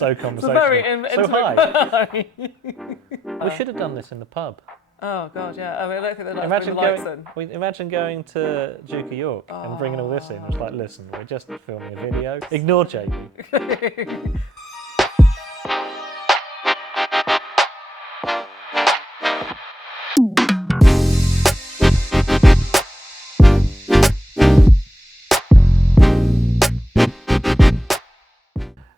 So conversational. Very so high. intimate. We should have done this in the pub. Oh god, yeah. I mean, I don't think they're not bringing the lights in. Imagine going to Duke of York and bringing all this in. It's like, listen, we're just filming a video. Ignore Jamie.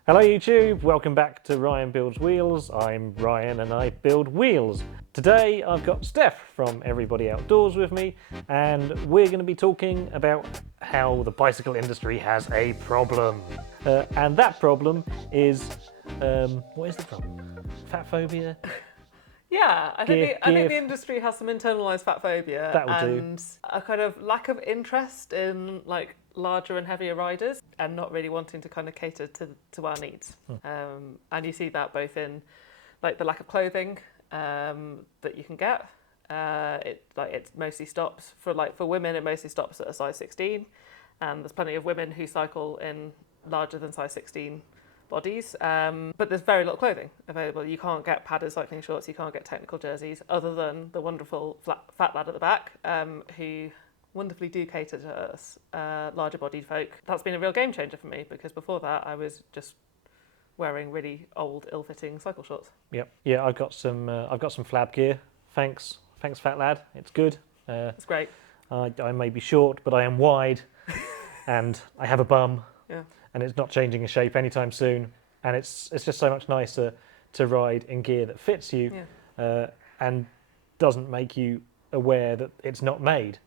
Hello YouTube, welcome back to Ryan Builds Wheels. I'm Ryan and I build wheels. Today I've got Steph from Everybody Outdoors with me, and we're going to be talking about how the bicycle industry has a problem. And that problem is, what is the problem? Fatphobia? Yeah, I think the industry has some internalised fatphobia and a kind of lack of interest in like larger and heavier riders and not really wanting to kind of cater to our needs. And you see that both in like the lack of clothing that you can get. It mostly stops for women. It mostly stops at a size 16, and there's plenty of women who cycle in larger than size 16 bodies, but there's very little clothing available. You can't get padded cycling shorts, you can't get technical jerseys, other than the wonderful fat lad at the back, who wonderfully do cater to us, larger bodied folk. That's been a real game changer for me, because before that I was just wearing really old, ill-fitting cycle shorts. Yep. Yeah, I've got some flab gear. Thanks, fat lad. It's good. It's great. I may be short, but I am wide, and I have a bum. Yeah. And it's not changing in shape anytime soon, and it's just so much nicer to ride in gear that fits you, and doesn't make you aware that it's not made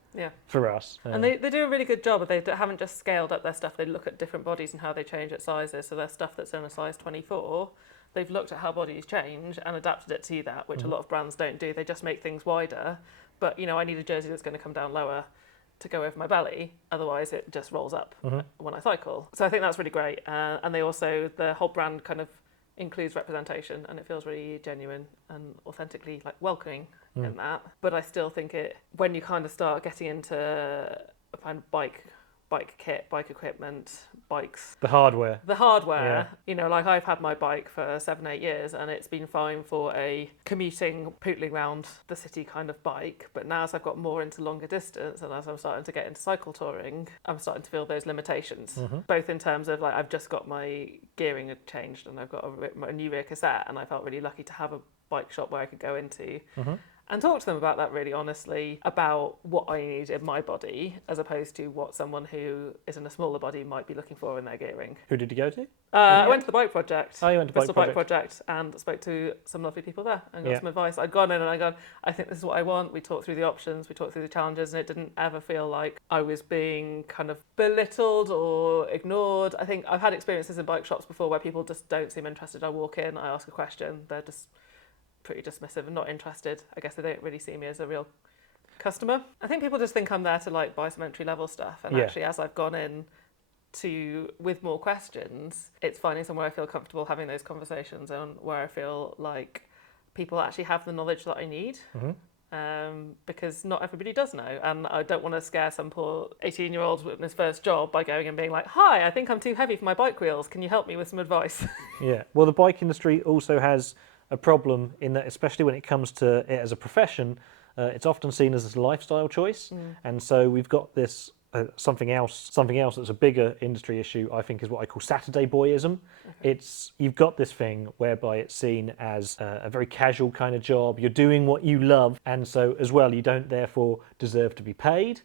for us. And they do a really good job. They haven't just scaled up their stuff. They look at different bodies and how they change at sizes. So their stuff that's in a size 24, they've looked at how bodies change and adapted it to that, which a lot of brands don't do. They just make things wider. But I need a jersey that's going to come down lower to go over my belly, otherwise it just rolls up when I cycle. So I think that's really great, and the whole brand kind of includes representation, and it feels really genuine and authentically welcoming in that. But I still think when you kind of start getting into a kind of bike kit, bike equipment, bikes. The hardware. I've had my bike for 7-8 years, and it's been fine for a commuting, pootling around the city kind of bike. But now as I've got more into longer distance, and as I'm starting to get into cycle touring, I'm starting to feel those limitations. Both in terms of I've just got my gearing had changed, and I've got a new rear cassette, and I felt really lucky to have a bike shop where I could go into. And talk to them about that really honestly, about what I need in my body, as opposed to what someone who is in a smaller body might be looking for in their gearing. Who did you go to? I went to the Bike Project. Oh, you went to Bristol Bike Project, and spoke to some lovely people there and got some advice. I'd gone in and I think this is what I want. We talked through the options, we talked through the challenges, and it didn't ever feel like I was being kind of belittled or ignored. I think I've had experiences in bike shops before where people just don't seem interested. I walk in, I ask a question, they're just pretty dismissive and not interested. I guess they don't really see me as a real customer. I think people just think I'm there to buy some entry level stuff, and actually as I've gone in with more questions, it's finding somewhere I feel comfortable having those conversations, and where I feel like people actually have the knowledge that I need. Because not everybody does know, and I don't want to scare some poor 18-year-old in his first job by going and being like, hi, I think I'm too heavy for my bike wheels, can you help me with some advice? Well, the bike industry also has a problem in that, especially when it comes to it as a profession, it's often seen as a lifestyle choice. And so we've got this something else that's a bigger industry issue, I think, is what I call Saturday boyism. You've got this thing whereby it's seen as a very casual kind of job. You're doing what you love, and so as well you don't therefore deserve to be paid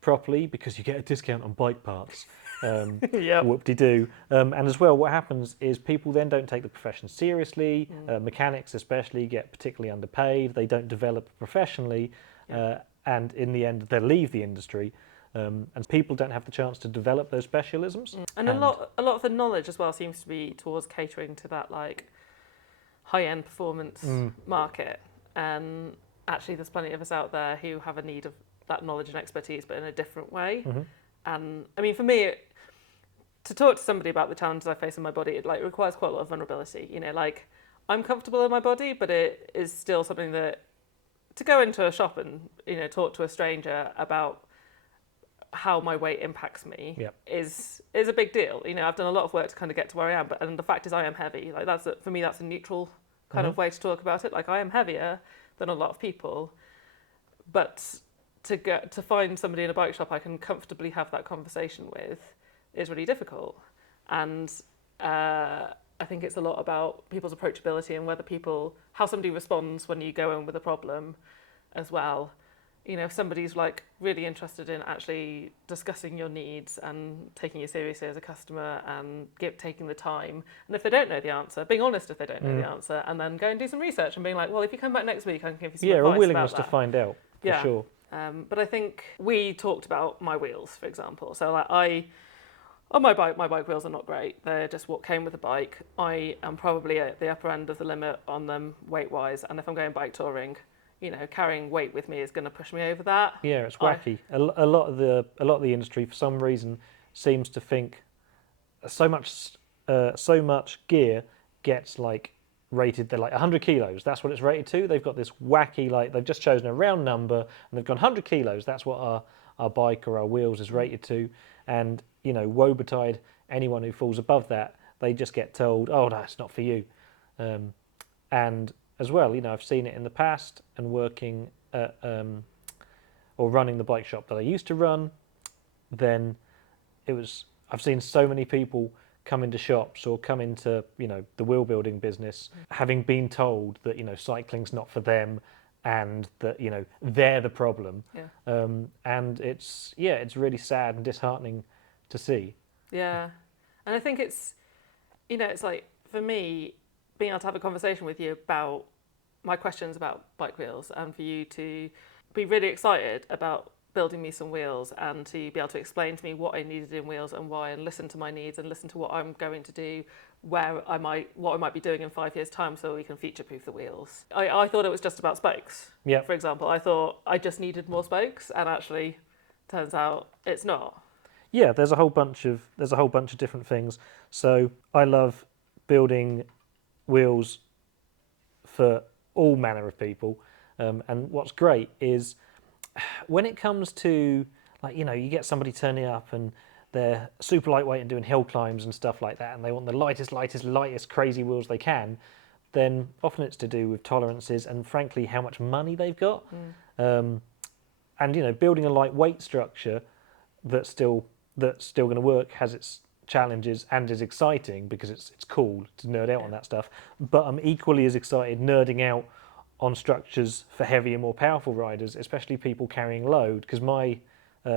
properly because you get a discount on bike parts. Whoop-de-doo. And as well, what happens is people then don't take the profession seriously. Mechanics especially get particularly underpaid. They don't develop professionally, and in the end they'll leave the industry. And people don't have the chance to develop those specialisms. And a lot of the knowledge as well seems to be towards catering to that high-end performance market. And actually there's plenty of us out there who have a need of that knowledge and expertise, but in a different way. And I mean, for me, to talk to somebody about the challenges I face in my body, it requires quite a lot of vulnerability. I'm comfortable in my body, but it is still something that to go into a shop and talk to a stranger about how my weight impacts me Yep. is a big deal. You know, I've done a lot of work to kind of get to where I am, and the fact is I am heavy. Like for me, that's a neutral kind of way to talk about it. Like I am heavier than a lot of people, but to find somebody in a bike shop I can comfortably have that conversation with is really difficult. And I think it's a lot about people's approachability and how somebody responds when you go in with a problem as well. You know, if somebody's like really interested in actually discussing your needs and taking you seriously as a customer and taking the time, and if they don't know the answer, being honest if they don't know the answer, and then go and do some research and being like, well, if you come back next week, I can give you some advice about that. Yeah, a willingness to find out, for sure. But I think we talked about my wheels, for example. So like on my bike wheels are not great. They're just what came with the bike. I am probably at the upper end of the limit on them weight-wise, and if I'm going bike touring, you know, carrying weight with me is going to push me over that. Yeah, it's wacky. A lot of the industry, for some reason, seems to think so much gear gets like rated. They're like 100 kilos. That's what it's rated to. They've got this wacky, like they've just chosen a round number and they've gone 100 kilos. That's what our bike or our wheels is rated to. And you know, woe betide anyone who falls above that. They just get told, oh, no, it's not for you. And as well, you know, I've seen it in the past and working at, or running the bike shop that I used to run, then I've seen so many people come into shops or come into, you know, the wheel building business, having been told that, you know, cycling's not for them and that, you know, they're the problem. Yeah. And it's really sad and disheartening to see. Yeah. And I think it's, you know, it's like, for me, being able to have a conversation with you about my questions about bike wheels and for you to be really excited about building me some wheels and to be able to explain to me what I needed in wheels and why, and listen to my needs and listen to what I'm going to do, what I might be doing in 5 years' time so we can future-proof the wheels. I thought it was just about spokes, for example. I thought I just needed more spokes, and actually turns out it's not. Yeah, there's a whole bunch of different things. So I love building wheels for all manner of people, and what's great is when it comes to, like, you know, you get somebody turning up and they're super lightweight and doing hill climbs and stuff like that, and they want the lightest crazy wheels they can, then often it's to do with tolerances and frankly how much money they've got. And you know, building a lightweight structure that's still going to work has its challenges and is exciting because it's cool to nerd out on that stuff. But I'm equally as excited nerding out on structures for heavier, more powerful riders, especially people carrying load, because my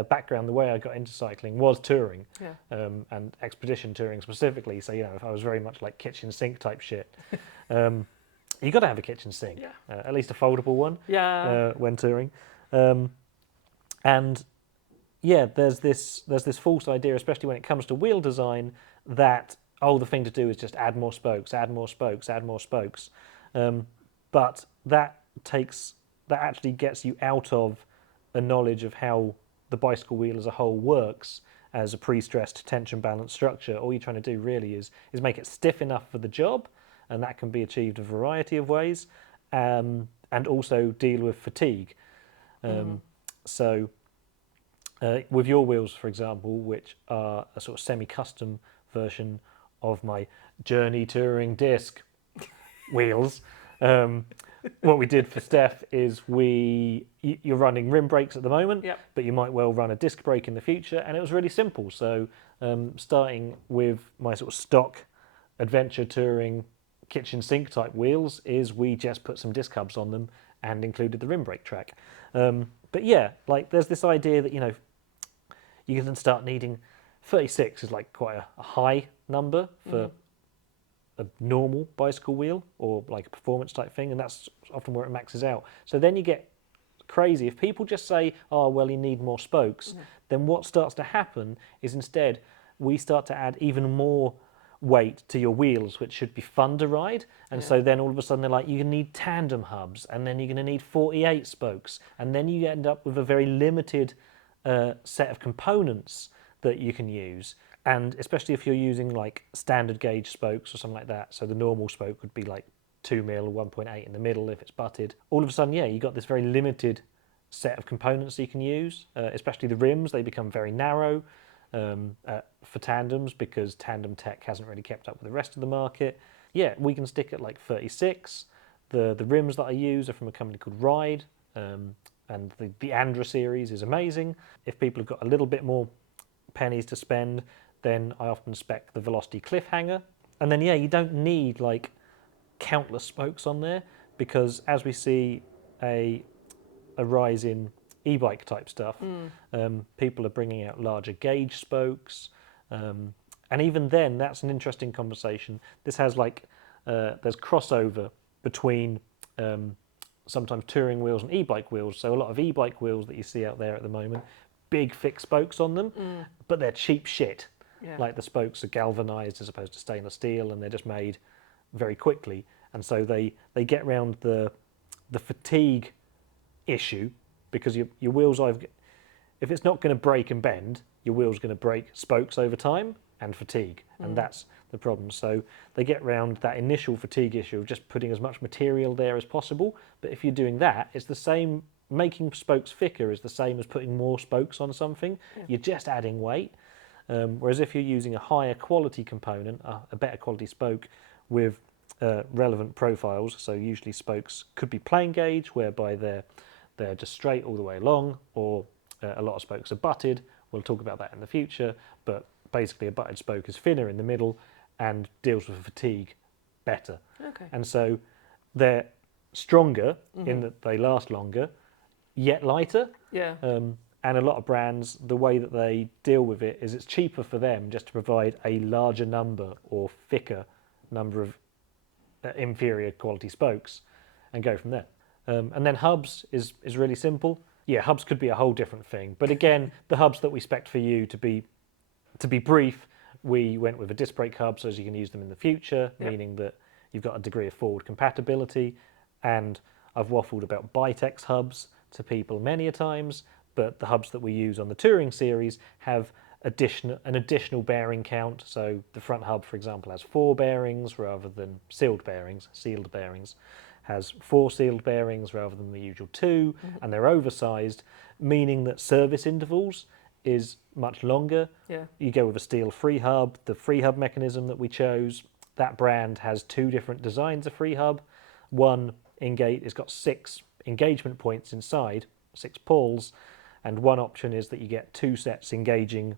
background, the way I got into cycling was touring, and expedition touring specifically. So, you know, if I was very much like kitchen sink type shit. You got to have a kitchen sink, at least a foldable one, when touring. And yeah, there's this false idea, especially when it comes to wheel design, that the thing to do is just add more spokes, add more spokes, add more spokes. But that actually gets you out of a knowledge of how the bicycle wheel as a whole works as a pre-stressed tension balanced structure. All you're trying to do really is make it stiff enough for the job, and that can be achieved a variety of ways, and also deal with fatigue. So with your wheels, for example, which are a sort of semi-custom version of my Journey Touring Disc wheels, what we did for Steph is you're running rim brakes at the moment, but you might well run a disc brake in the future, and it was really simple. So starting with my sort of stock adventure touring kitchen sink type wheels is we just put some disc hubs on them and included the rim brake track. But yeah, like there's this idea that, you know, you can start needing 36 is like quite a high number for a normal bicycle wheel or like a performance type thing, and that's often where it maxes out. So then you get crazy. If people just say, oh, well, you need more spokes, then what starts to happen is instead we start to add even more weight to your wheels, which should be fun to ride. And so then all of a sudden they're like, you're going to need tandem hubs, and then you're going to need 48 spokes, and then you end up with a very limited set of components that you can use. And especially if you're using like standard gauge spokes or something like that, so the normal spoke would be like 2 mil or 1.8 in the middle if it's butted. All of a sudden, you got this very limited set of components you can use, especially the rims. They become very narrow for tandems because tandem tech hasn't really kept up with the rest of the market. Yeah, we can stick at like 36. The rims that I use are from a company called Ride, and the Andra series is amazing. If people have got a little bit more pennies to spend, then I often spec the Velocity Cliffhanger. And then, yeah, you don't need like countless spokes on there, because as we see a rise in e-bike type stuff, people are bringing out larger gauge spokes. And even then, that's an interesting conversation. This has like, there's crossover between sometimes touring wheels and e-bike wheels. So a lot of e-bike wheels that you see out there at the moment, big thick spokes on them, but they're cheap shit. Yeah. Like the spokes are galvanized as opposed to stainless steel, and they're just made very quickly. And so they get around the fatigue issue, because your wheels, if it's not going to break and bend, your wheel's going to break spokes over time and fatigue, and that's the problem. So they get around that initial fatigue issue of just putting as much material there as possible. But if you're doing that, it's the same. Making spokes thicker is the same as putting more spokes on something. Yeah. You're just adding weight. Whereas if you're using a higher quality component, a better quality spoke with relevant profiles, so usually spokes could be plain gauge, whereby they're just straight all the way along, or a lot of spokes are butted. We'll talk about that in the future, but basically a butted spoke is thinner in the middle and deals with fatigue better. Okay. And so they're stronger in that they last longer, yet lighter. Yeah. And a lot of brands, the way that they deal with it is it's cheaper for them just to provide a larger number or thicker number of inferior quality spokes and go from there. And then hubs is really simple. Yeah, hubs could be a whole different thing. But again, the hubs that we spec for you, to be brief, we went with a disc brake hub so as you can use them in the future, meaning that you've got a degree of forward compatibility. And I've waffled about Bitex hubs to people many a times, but the hubs that we use on the touring series have an additional bearing count. So the front hub, for example, has 4 bearings rather than sealed bearings. Has 4 sealed bearings rather than the usual 2, and they're oversized, meaning that service intervals is much longer. Yeah. You go with a steel free hub. The free hub mechanism that we chose, that brand has 2 different designs of free hub. One it's got 6 engagement points inside, 6 pulls, and one option is that you get 2 sets engaging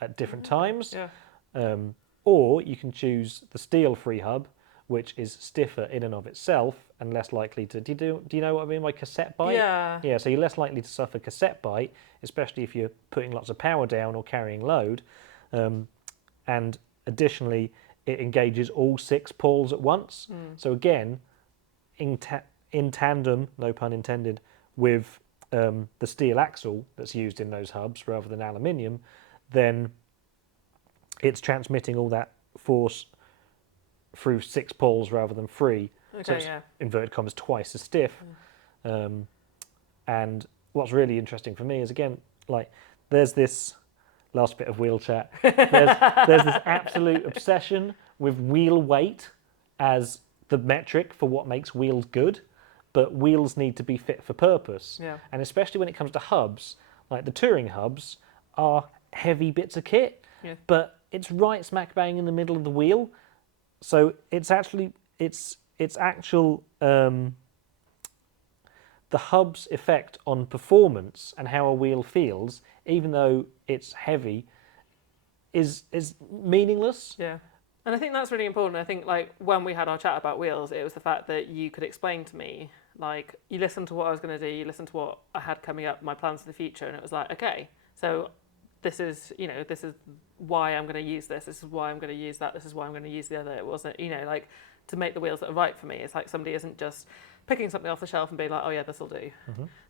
at different times. Yeah. Or you can choose the steel free hub, which is stiffer in and of itself and less likely to... Do you know what I mean by cassette bite? Yeah. Yeah, so you're less likely to suffer cassette bite, especially if you're putting lots of power down or carrying load. And additionally, it engages all 6 pulls at once. So again, in tandem, no pun intended, with the steel axle that's used in those hubs rather than aluminium, then it's transmitting all that force through 6 pulls rather than 3. Okay, so it's, yeah. inverted commas, twice as stiff. And what's really interesting for me is, again, like, there's this last bit of wheel chat. There's this absolute obsession with wheel weight as the metric for what makes wheels good, but wheels need to be fit for purpose. Yeah. And especially when it comes to hubs, like the touring hubs are heavy bits of kit, but it's right smack bang in the middle of the wheel. So it's actually, its actual, the hub's effect on performance and how a wheel feels, even though it's heavy, is meaningless. Yeah. And I think that's really important. I think, like, when we had our chat about wheels, it was the fact that you could explain to me, like, you listened to what I was going to do, you listened to what I had coming up, my plans for the future, and it was like, okay, so this is why I'm going to use this is why I'm going to use that, this is why I'm going to use the other. It wasn't, like, to make the wheels that are right for me. It's like somebody isn't just picking something off the shelf and being like, oh yeah, this will do.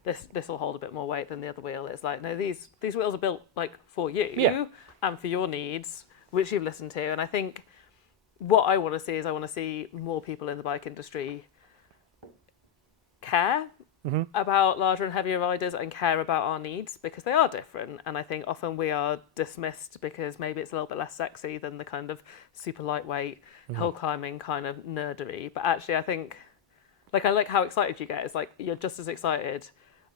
This will hold a bit more weight than the other wheel. It's like, no, these wheels are built, like, for you and for your needs, which you've listened to. And I think what I want to see is I want to see more people in the bike industry care about larger and heavier riders and care about our needs, because they are different. And I think often we are dismissed because maybe it's a little bit less sexy than the kind of super lightweight hill climbing kind of nerdery. But actually, I think, like, I like how excited you get. It's like you're just as excited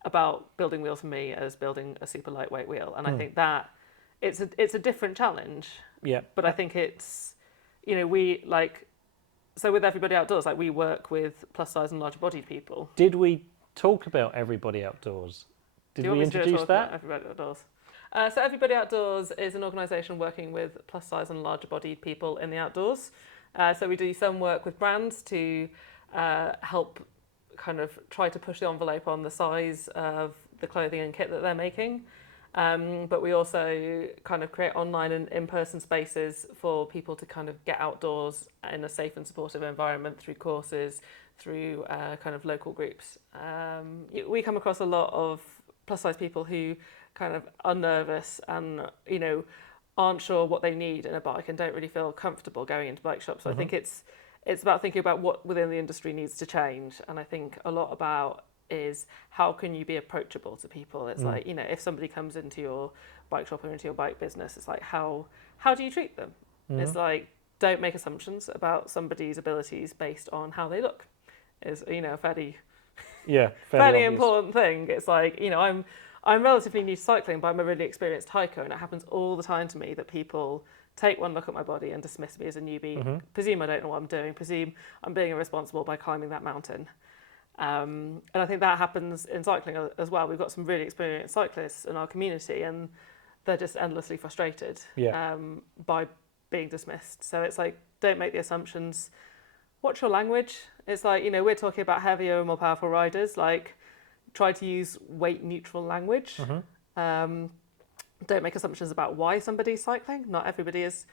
about building wheels for me as building a super lightweight wheel. And I think that it's a different challenge. Yeah. But I think it's, we like, so with Everybody Outdoors, like we work with plus size and larger bodied people. Did we talk about Everybody Outdoors? Did we introduce that? Everybody Outdoors. So Everybody Outdoors is an organisation working with plus size and larger bodied people in the outdoors. So we do some work with brands to help kind of try to push the envelope on the size of the clothing and kit that they're making. But we also kind of create online and in-person spaces for people to kind of get outdoors in a safe and supportive environment through courses, through kind of local groups. We come across a lot of plus size people who kind of are nervous and, aren't sure what they need in a bike and don't really feel comfortable going into bike shops. So I think it's about thinking about what within the industry needs to change. And I think a lot about is how can you be approachable to people? It's like, if somebody comes into your bike shop or into your bike business, it's like, how do you treat them? It's like, don't make assumptions about somebody's abilities based on how they look. Is, a fairly important thing. It's like, I'm relatively new to cycling, but I'm a really experienced hiker, and it happens all the time to me that people take one look at my body and dismiss me as a newbie, presume I don't know what I'm doing, presume I'm being irresponsible by climbing that mountain. And I think that happens in cycling as well. We've got some really experienced cyclists in our community, and they're just endlessly frustrated by being dismissed. So it's like, don't make the assumptions. Watch your language. It's like, we're talking about heavier and more powerful riders. Like, try to use weight neutral language. Don't make assumptions about why somebody's cycling. Not everybody is,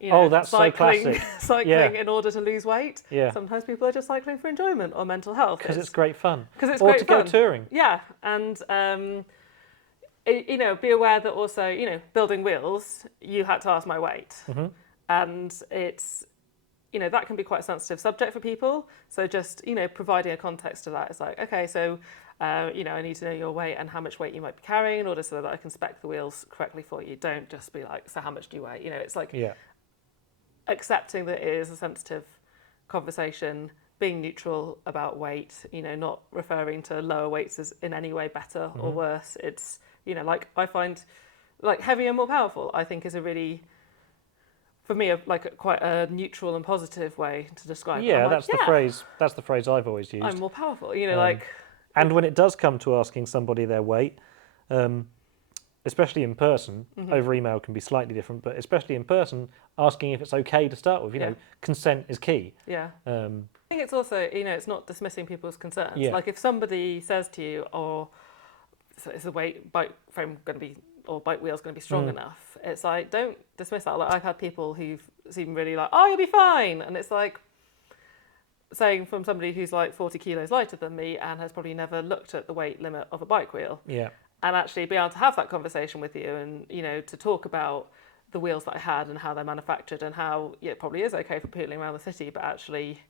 that's cycling, so classic. cycling in order to lose weight. Yeah. Sometimes people are just cycling for enjoyment or mental health. Because it's great fun. Or to go touring. Yeah, and be aware that also, building wheels, you had to ask my weight, and it's, that can be quite a sensitive subject for people. So just, providing a context to that is like, okay, so, I need to know your weight and how much weight you might be carrying in order so that I can spec the wheels correctly for you. Don't just be like, so how much do you weigh? It's like accepting that it is a sensitive conversation, being neutral about weight, not referring to lower weights as in any way better or worse. It's, like I find like heavier and more powerful, I think is a really, for me, quite a neutral and positive way to describe it. Yeah, that's the phrase. That's the phrase I've always used. I'm more powerful, And when it does come to asking somebody their weight, especially in person, over email can be slightly different, but especially in person, asking if it's okay to start with. Consent is key. Yeah. I think it's also, it's not dismissing people's concerns. Yeah. Like if somebody says to you, is the bike frame going to be, or bike wheels going to be strong enough? It's like, don't dismiss that. Like I've had people who've seemed really like, oh, you'll be fine. And it's like saying from somebody who's like 40 kilos lighter than me and has probably never looked at the weight limit of a bike wheel. Yeah. And actually be able to have that conversation with you and, to talk about the wheels that I had and how they're manufactured and how it probably is okay for pedaling around the city, but actually,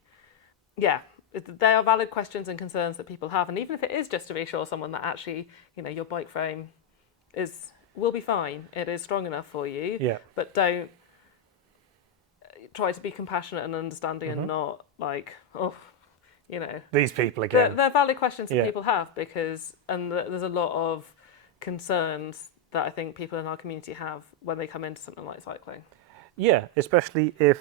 they are valid questions and concerns that people have. And even if it is just to reassure someone that actually, your bike frame will be fine. It is strong enough for you. Yeah. But don't try to be compassionate and understanding and not like, these people again. They're valid questions that people have because, and there's a lot of concerns that I think people in our community have when they come into something like cycling. Yeah, especially if,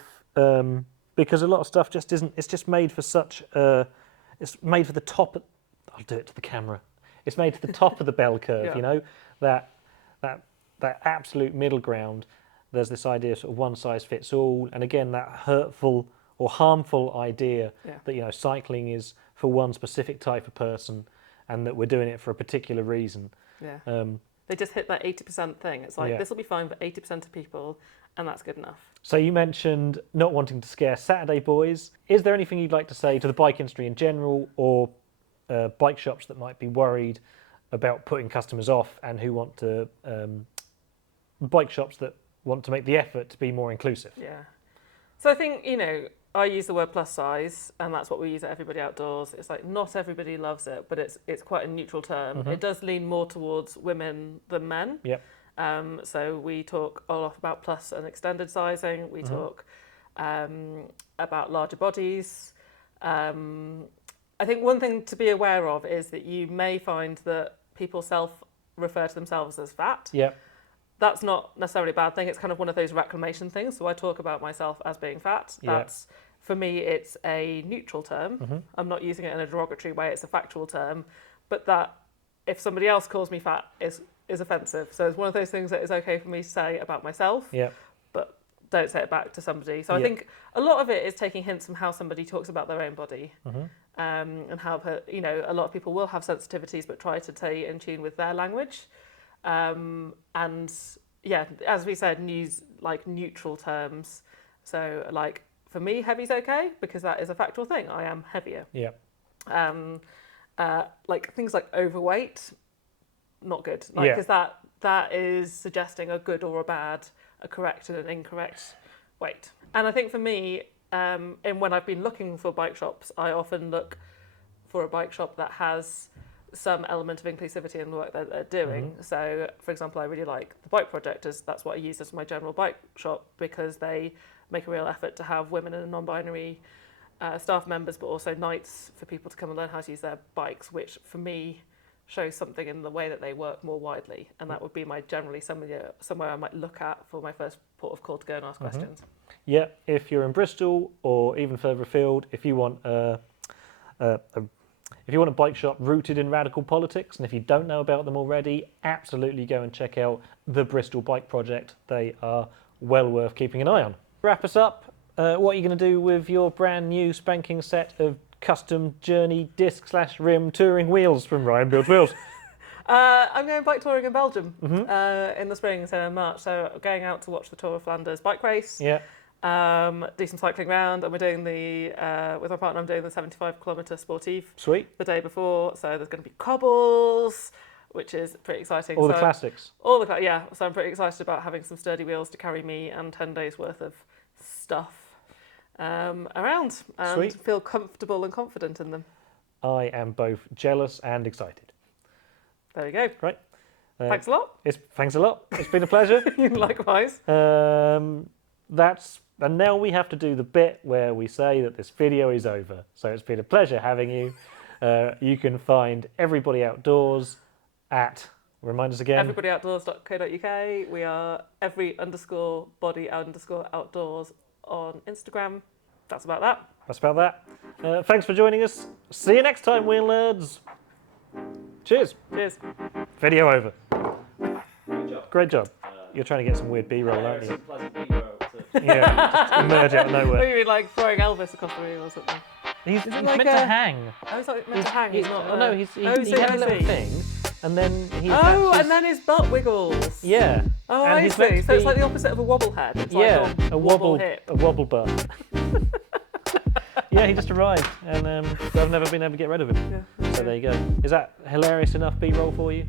because a lot of stuff just isn't, it's just made for such, it's made for the top, I'll do it to the camera. It's made to the top of the bell curve, that absolute middle ground. There's this idea of sort of one size fits all. And again, that hurtful or harmful idea that, cycling is for one specific type of person and that we're doing it for a particular reason. Yeah. They just hit that 80% thing. It's like, this will be fine for 80% of people, and that's good enough. So you mentioned not wanting to scare Saturday boys. Is there anything you'd like to say to the bike industry in general or bike shops that might be worried about putting customers off and who want to, bike shops that want to make the effort to be more inclusive? Yeah. So I think, I use the word plus size, and that's what we use at Everybody Outdoors. It's like not everybody loves it, but it's quite a neutral term. It does lean more towards women than men. Yep. So we talk a lot about plus and extended sizing. We talk about larger bodies. I think one thing to be aware of is that you may find that people refer to themselves as fat. Yeah. That's not necessarily a bad thing. It's kind of one of those reclamation things. So I talk about myself as being fat. That's, for me, it's a neutral term. I'm not using it in a derogatory way. It's a factual term. But that if somebody else calls me fat is offensive. So it's one of those things that is okay for me to say about myself. Yeah. But don't say it back to somebody. So I think a lot of it is taking hints from how somebody talks about their own body. And how, a lot of people will have sensitivities, but try to stay in tune with their language. And yeah, as we said, use like neutral terms. So like for me, heavy's okay because that is a factual thing. I am heavier. Yeah. Like things like overweight, not good. Like, because that is suggesting a good or a bad, a correct and an incorrect weight. And I think for me, and when I've been looking for bike shops, I often look for a bike shop that has some element of inclusivity in the work that they're doing. So, for example, I really like the Bike Project, that's what I use as my general bike shop, because they make a real effort to have women and non-binary staff members, but also nights for people to come and learn how to use their bikes, which for me shows something in the way that they work more widely. And that would be generally somewhere I might look at for my first port of call to go and ask questions. Yeah, if you're in Bristol or even further afield, if you want a bike shop rooted in radical politics, and if you don't know about them already, absolutely go and check out the Bristol Bike Project. They are well worth keeping an eye on. Wrap us up. What are you going to do with your brand new spanking set of custom Journey disc/rim touring wheels from RyanBuildsWheels? I'm going bike touring in Belgium in the spring, so in March. So going out to watch the Tour of Flanders bike race. Yeah. Do some cycling round, and we're doing with my partner, I'm doing the 75-kilometre sportive. Sweet. The day before, so there's going to be cobbles, which is pretty exciting. All the classics. Yeah. So I'm pretty excited about having some sturdy wheels to carry me and 10 days worth of stuff around, and feel comfortable and confident in them. I am both jealous and excited. There you go. Right. Thanks a lot. Thanks a lot. It's been a pleasure. Likewise. And now we have to do the bit where we say that this video is over. So it's been a pleasure having you. You can find Everybody Outdoors at, remind us again. everybodyoutdoors.co.uk. We are every_body_outdoors on Instagram. That's about that. Thanks for joining us. See you next time, wheel nerds. Cheers. Video over. Great job. You're trying to get some weird B-roll, aren't you? Yeah, just emerge out of nowhere. Maybe like throwing Elvis across the room or something. He's meant to hang. Oh, he's not meant to hang. He's not. Oh no, he had a little thing, and then he. Oh, and then his butt wiggles. Yeah. Oh, and I see. So it's like the opposite of a wobble head. It's like a wobble hip. A wobble butt. Yeah, he just arrived, and I've never been able to get rid of him. Yeah. So there you go. Is that hilarious enough B-roll for you?